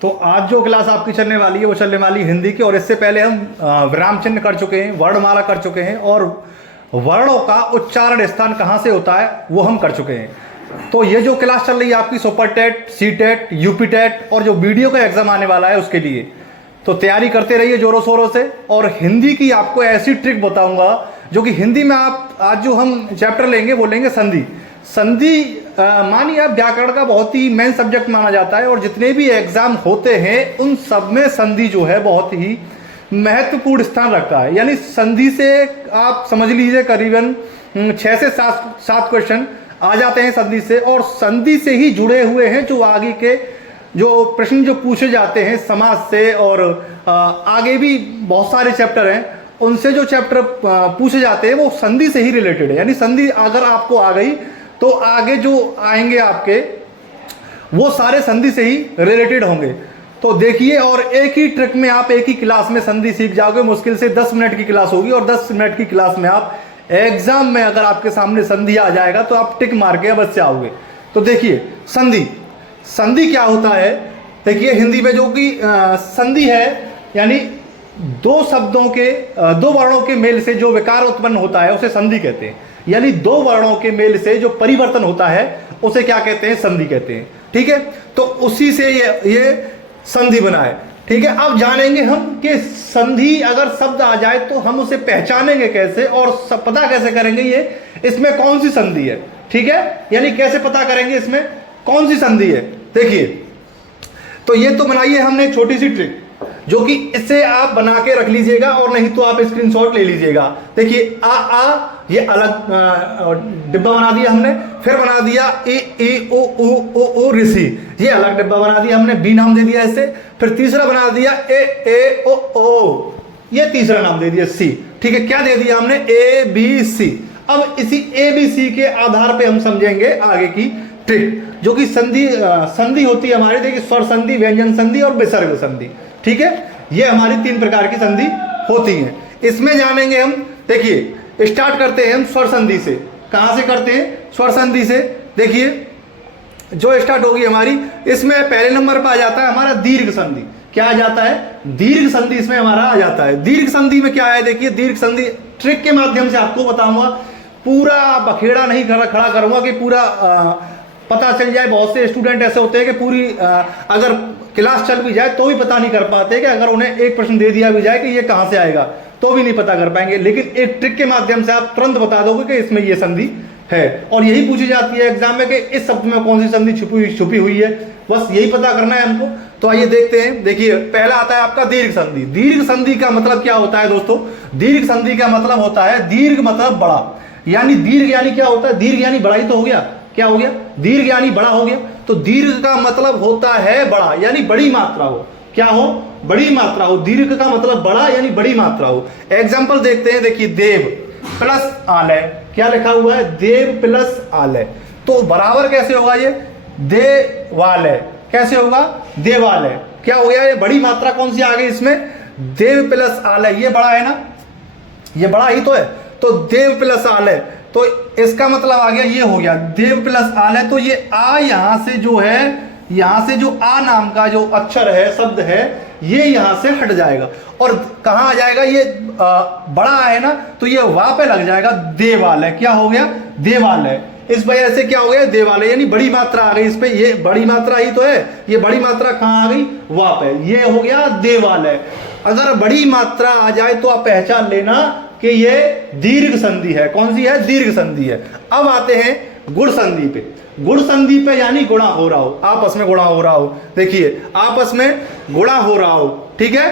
तो आज जो क्लास आपकी चलने वाली है वो चलने वाली हिंदी की, और इससे पहले हम विराम चिन्ह कर चुके हैं, वर्णमाला कर चुके हैं, और वर्णों का उच्चारण स्थान कहाँ से होता है वो हम कर चुके हैं। तो ये जो क्लास चल रही है आपकी super TET, C TET, UP TET और जो वीडियो का एग्जाम आने वाला है उसके लिए, तो तैयारी करते रहिए जोरों शोरों से। और हिंदी की आपको ऐसी ट्रिक बताऊंगा जो कि हिंदी में आप आज जो हम चैप्टर लेंगे वो लेंगे संधि। संधि मानिए आप व्याकरण का बहुत ही मेन सब्जेक्ट माना जाता है, और जितने भी एग्जाम होते हैं उन सब में संधि जो है बहुत ही महत्वपूर्ण स्थान रखता है। यानी संधि से आप समझ लीजिए करीबन 6 से 7 क्वेश्चन आ जाते हैं संधि से, और संधि से ही जुड़े हुए हैं जो आगे के जो प्रश्न जो पूछे जाते हैं समाज से, और आगे भी बहुत सारे चैप्टर हैं उनसे जो चैप्टर पूछे जाते हैं वो संधि से ही रिलेटेड है। यानी संधि अगर आपको आ गई तो आगे जो आएंगे आपके वो सारे संधि से ही रिलेटेड होंगे। तो देखिए, और एक ही ट्रिक में आप एक ही क्लास में संधि सीख जाओगे। मुश्किल से 10 मिनट की क्लास होगी, और 10 मिनट की क्लास में आप एग्जाम में अगर आपके सामने संधि आ जाएगा तो आप टिक मार के अवश्य आओगे। तो देखिए संधि, संधि क्या होता है। देखिए हिंदी में जो कि संधि है यानी दो शब्दों के दो वर्णों के मेल से जो विकार उत्पन्न होता है उसे संधि कहते हैं। यानी दो वर्णों के मेल से जो परिवर्तन होता है उसे क्या कहते हैं, संधि कहते हैं। ठीक है, तो उसी से ये संधि बना है। ठीक है, अब जानेंगे हम कि संधि अगर शब्द आ जाए तो हम उसे पहचानेंगे कैसे, और पता कैसे करेंगे ये इसमें कौन सी संधि है। ठीक है, यानी कैसे पता करेंगे इसमें कौन सी संधि है। देखिए, तो ये तो बनाई है हमने छोटी सी ट्रिक, जो कि इसे आप बना के रख लीजिएगा, और नहीं तो आप स्क्रीनशॉट ले लीजिएगा। देखिए आ ये अलग डिब्बा बना दिया हमने, फिर बना दिया ए ओ ऋषि, ये अलग डिब्बा बना दिया हमने, बी नाम दे दिया इसे। फिर तीसरा बना दिया ए ओ, ये तीसरा नाम दे दिया सी। ठीक है, क्या दे दिया हमने, ए बी सी। अब इसी ए बी सी के आधार पे हम समझेंगे आगे की ट्रिक, जो कि संधि होती है हमारी। देखिए स्वर संधि, व्यंजन संधि और विसर्ग संधि। ठीक है, ये हमारी 3 प्रकार की संधि होती हैं। इसमें जानेंगे हम। देखिए स्टार्ट करते हैं हम स्वर संधि से। कहां से करते हैं, स्वर संधि से। देखिए जो स्टार्ट होगी हमारी, इसमें पहले नंबर पर आ जाता है हमारा दीर्घ संधि। क्या आ जाता है, दीर्घ संधि इसमें हमारा आ जाता है। दीर्घ संधि में क्या है, देखिए दीर्घ संधि ट्रिक के माध्यम से आपको बताऊंगा, पूरा बखेड़ा नहीं खड़ा करूंगा कि पूरा पता चल जाए। बहुत से स्टूडेंट ऐसे होते हैं कि पूरी अगर क्लास चल भी जाए तो भी पता नहीं कर पाते, कि अगर उन्हें एक प्रश्न दे दिया भी जाए कि ये कहां से आएगा तो भी नहीं पता कर पाएंगे। लेकिन एक ट्रिक के माध्यम से आप तुरंत बता दोगे कि इसमें ये संधि है, और यही पूछी जाती है एग्जाम में कि इस शब्द में कौन सी संधि छुपी हुई है, बस यही पता करना है हमको। तो आइए देखते हैं। देखिए पहला आता है आपका दीर्घ संधि। दीर्घ संधि का मतलब क्या होता है दोस्तों, दीर्घ संधि का मतलब होता है, दीर्घ मतलब बड़ा, यानी दीर्घ यानी क्या होता है, दीर्घ यानी बड़ा ही तो हो गया। क्या हो गया, दीर्घ यानी बड़ा हो गया। तो दीर्घ का मतलब होता है बड़ा, यानी बड़ी मात्रा हो। क्या हो, बड़ी मात्रा हो। दीर्घ का मतलब बड़ा यानी बड़ी मात्रा हो। एग्जांपल देखते हैं। देखिए देव प्लस आलय, क्या लिखा हुआ है, देव प्लस आलय। तो बराबर कैसे होगा, ये देवालय कैसे होगा, देवालय। क्या हो गया, ये बड़ी मात्रा कौन सी आ गई इसमें, देव प्लस आलय। ये बड़ा है ना, ये बड़ा ही तो है। तो देव प्लस आलय, तो इसका मतलब आ गया, ये हो गया देव प्लस आलय। तो ये आ यहां से जो है, यहां से जो आ नाम का जो अक्षर है, शब्द है, ये यहां से हट जाएगा और कहां आ जाएगा, ये बड़ा है ना, तो ये वहां पे लग जाएगा देवालय। क्या हो गया, देवालय। इस वजह से क्या हो गया, देवालय, यानी बड़ी मात्रा आ गई इस पे। ये बड़ी मात्रा ही तो है, ये बड़ी मात्रा कहां आ गई, वहां पे। ये हो गया देवालय। अगर बड़ी मात्रा आ जाए तो आप पहचान लेना कि ये दीर्घ संधि है। कौन सी है, दीर्घ संधि है। अब आते हैं गुण संधि पे। गुण संधि पे यानी गुणा हो रहा हो, आपस में गुणा हो रहा हो। देखिए आपस में गुणा हो रहा हो, ठीक है,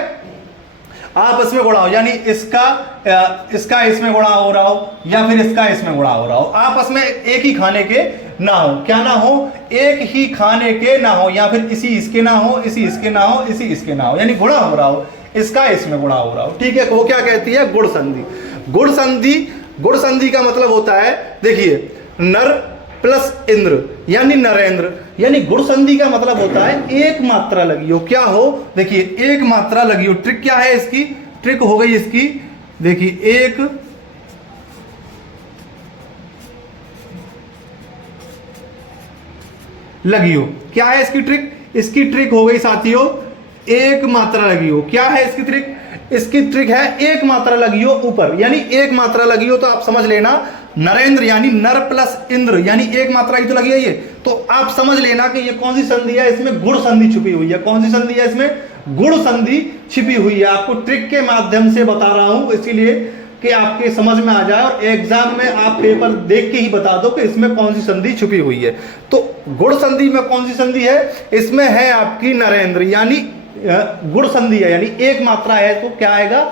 आपस में गुणा हो, यानी इसका इसमें गुणा हो रहा हो, या फिर इसका इसमें गुणा हो रहा हो। आपस में एक ही खाने के ना हो, क्या ना हो, एक ही खाने के ना हो, या फिर इसी इसके ना हो, इसी इसके ना हो, इसी इसके ना हो, यानी गुणा हो रहा हो, इसका इसमें गुणा हो रहा हो। ठीक है, वो क्या कहती है, गुण संधि। गुण संधि, गुण संधि का मतलब होता है, देखिए नर प्लस इंद्र यानी नरेंद्र। यानी गुण संधि का मतलब होता है एक मात्रा लगी हो। क्या हो, देखिए एक मात्रा लगी हो। ट्रिक क्या है इसकी, ट्रिक हो गई इसकी, देखिए एक लगी हो। क्या है इसकी ट्रिक, इसकी ट्रिक हो गई साथियों, एक मात्रा लगी हो। क्या है इसकी ट्रिक? इसकी ट्रिक है एक मात्रा लगी हो ऊपर, यानी एक मात्रा लगी हो तो आप समझ लेना नरेंद्र यानी नर प्लस इंद्र, यानी एक मात्रा ही तो लगी है ये, तो आप समझ लेना कि ये कौन सी संधि है, इसमें गुण संधि छुपी हुई है। कौन सी संधि है? इसमें गुण संधि छिपी हुई है। आपको ट्रिक के माध्यम से बता रहा हूं इसीलिए कि आपके समझ में आ जाए और एग्जाम में आप पेपर देख के ही बता दो कि इसमें कौन सी संधि छुपी हुई है। तो गुण संधि में कौन सी संधि है? इसमें है आपकी नरेंद्र, यानी गुण संधि है, यानी एक मात्रा है तो क्या आएगा?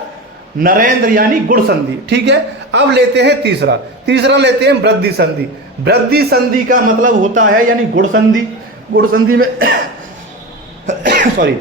नरेंद्र यानी गुण संधि। ठीक है, अब लेते हैं तीसरा लेते हैं वृद्धि संधि। वृद्धि संधि का मतलब होता है यानी गुण संधि। गुण संधि में सॉरी,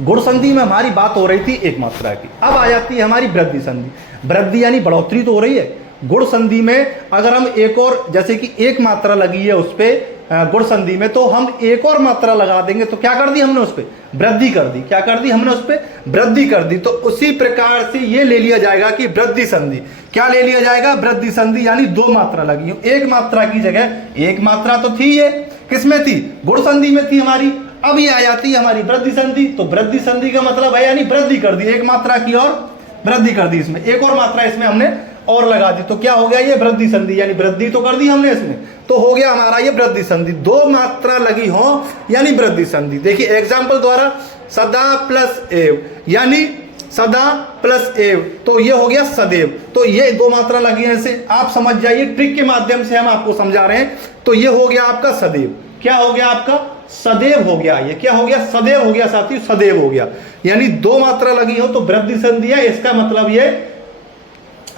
गुण संधि में हमारी बात हो रही थी एक मात्रा की, अब आ जाती है हमारी वृद्धि संधि। वृद्धि यानी बढ़ोतरी तो हो रही है। गुण संधि में अगर हम एक और, जैसे कि एक मात्रा लगी है उस पर गुण संधि में, तो हम एक और मात्रा लगा देंगे तो क्या कर दी हमने? उस पर वृद्धि कर दी। क्या कर दी हमने? उस पर वृद्धि कर दी। तो उसी प्रकार से ये ले लिया जाएगा कि वृद्धि संधि। क्या ले लिया जाएगा? वृद्धि संधि, यानी दो मात्रा लगी हो, एक मात्रा की जगह एक मात्रा तो थी, ये किसमें थी? गुण संधि में थी हमारी। अब ये आ जाती है हमारी वृद्धि संधि। तो वृद्धि संधि का मतलब है यानी वृद्धि कर दी, एक मात्रा की और वृद्धि कर दी, इसमें एक और मात्रा इसमें हमने और लगा दी, तो क्या हो गया? ये वृद्धि संधि, यानी वृद्धि तो कर दी हमने इसमें, तो हो गया हमारा ये वृद्धि संधि। दो मात्रा लगी हो यानी वृद्धि संधि। देखिए एग्जाम्पल द्वारा, सदा प्लस एव यानी सदा प्लस एव, तो ये हो गया सदैव। तो ये दो मात्रा लगी है, ऐसे आप समझ जाइए, ट्रिक के माध्यम से हम आपको समझा रहे हैं। तो ये हो गया आपका सदैव। क्या हो गया आपका? सदैव हो गया। ये क्या हो गया? सदैव हो गया साथियों, सदैव हो गया। यानी दो मात्रा लगी हो तो वृद्धि संधि है, इसका मतलब ये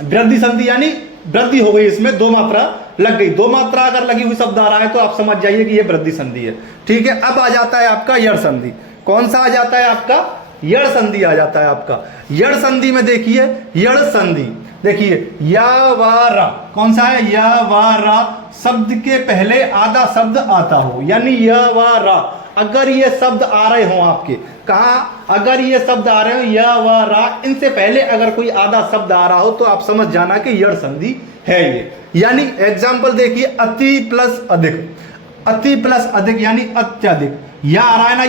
वृद्धि संधि यानी वृद्धि हो गई, इसमें दो मात्रा लग गई। दो मात्रा अगर लगी हुई शब्द आ रहा है तो आप समझ जाइए कि ये वृद्धि संधि है। ठीक है, अब आ जाता है आपका यड़ संधि। कौन सा आ जाता है आपका? यड़ संधि आ जाता है आपका। यड़ संधि में देखिए, यड़ संधि देखिए, या वा रा, कौन सा है? या वा रा शब्द के पहले आधा शब्द आता हो, यानी या वा रा। अगर ये शब्द आ रहे हो आपके, कहा? अगर ये शब्द आ रहे हो या वा रा, इनसे पहले अगर कोई आधा शब्द आ रहा हो तो आप समझ जाना कि यड़ संधि है ये। यानी एग्जाम्पल देखिए, अति प्लस अधिक, अति प्लस अधिक यानी अत्यधिक। या आ रहा है ना,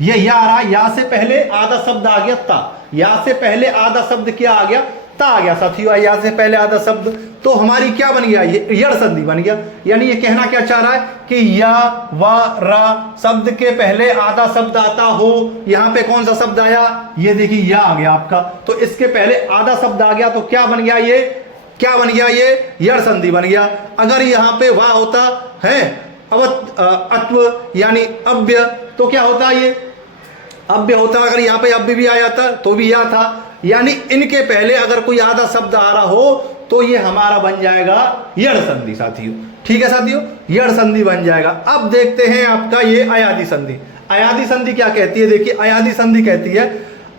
ये या आ रहा है, या से पहले आधा शब्द आ गया ता, या से पहले आधा शब्द क्या आ गया? ता आ गया साथियों, या से पहले आधा शब्द, तो हमारी क्या बन गया? ये यड़ संधि बन गया। यानी ये कहना क्या चाह रहा है कि या वा रा शब्द के पहले आधा शब्द आता हो। यहां पे कौन सा शब्द आया? ये देखिए या आ गया आपका, तो इसके पहले आधा शब्द आ गया, तो क्या बन गया? ये क्या बन गया? ये यड़ संधि बन गया। अगर यहां पे वा होता है अत्व यानी अव्य, तो क्या होता? ये अव्य होता। अगर यहाँ पे अव्य भी आ जाता तो भी या था। यानी इनके पहले अगर कोई आधा शब्द आ रहा हो तो ये हमारा बन जाएगा यड़ संधि साथियों। ठीक है साथियों, यड़ संधि बन जाएगा। अब देखते हैं आपका ये अयादि संधि। अयादि संधि क्या कहती है? देखिए अयादि संधि कहती है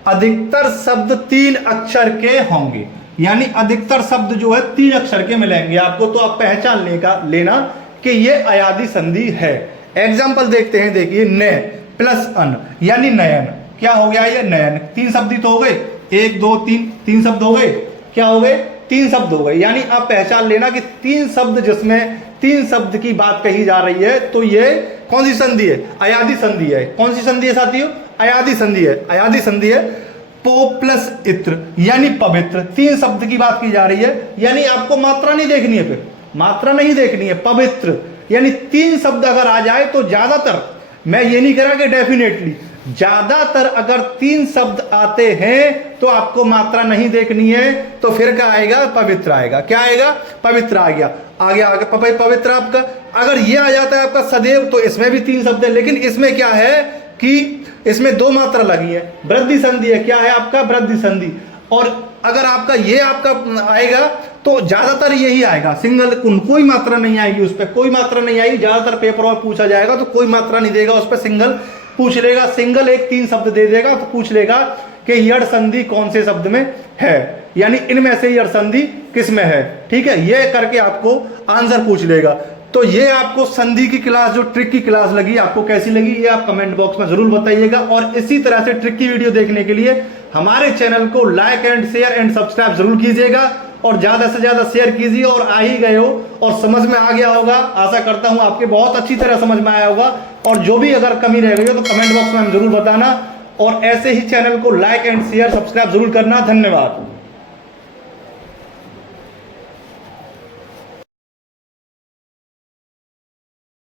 अधिकतर शब्द 3 अक्षर के होंगे, यानी अधिकतर शब्द जो है 3 अक्षर के मिलेंगे आपको, तो आप पहचान लेना कि ये अयादि संधि है। एग्जाम्पल देखते हैं, देखिए न प्लस अन यानी नयन। क्या हो गया? ये नयन। 3 शब्द तो हो गए, 1 2 3, 3 शब्द हो गए। क्या हो गए? 3 शब्द हो गए। यानी आप पहचान लेना कि 3 शब्द, जिसमें 3 शब्द की बात कही जा रही है, तो ये कौन सी संधि है? अयादि संधि है। कौन सी संधि है साथियों? अयादि संधि है। अयादि संधि है। पो प्लस इत्र यानी पवित्र। 3 शब्द की बात की जा रही है, यानी आपको मात्रा नहीं देखनी है, फिर मात्रा नहीं देखनी है। पवित्र यानी 3 शब्द अगर आ जाए तो ज्यादातर, मैं ये नहीं कह रहा कि डेफिनेटली, ज्यादातर अगर 3 शब्द आते हैं तो आपको मात्रा नहीं देखनी है, तो फिर क्या आएगा? पवित्र आएगा। क्या आएगा? पवित्र आ गया। आगे पवित्र आपका। अगर ये आ जाता है आपका सदैव, तो इसमें भी 3 शब्द है, लेकिन इसमें क्या है कि इसमें 2 मात्रा लगी है, वृद्धि संधि है। क्या है आपका? वृद्धि संधि। और अगर आपका ये आपका आएगा तो ज्यादातर यही आएगा, सिंगल, कोई मात्रा नहीं आएगी उस पर, कोई मात्रा नहीं आएगी। ज्यादातर पेपर में पूछा जाएगा तो कोई मात्रा नहीं देगा उस पर, सिंगल पूछ लेगा, सिंगल एक 3 शब्द दे देगा, तो पूछ लेगा कि यड़ संधि कौन से शब्द में है, यानी इनमें से यड़ संधि किस में है। ठीक है, ये करके आपको आंसर पूछ लेगा। तो ये आपको संधि की क्लास, जो ट्रिक की क्लास लगी, आपको कैसी लगी ये आप कमेंट बॉक्स में जरूर बताइएगा। और इसी तरह से ट्रिक की वीडियो देखने के लिए हमारे चैनल को like and share and subscribe जरूर कीजिएगा। और ज़्यादा से ज़्यादा शेयर कीजिए। और आ ही गए हो और समझ में आ गया होगा, आशा करता हूँ आपके बहुत अच्छी तरह समझ में आया होगा। और जो भी अगर कमी रह गई हो तो कमेंट बॉक्स में हम जरूर बताना, और ऐसे ही चैनल को लाइक एंड शेयर सब्सक्राइब जरूर करना। धन्यवाद।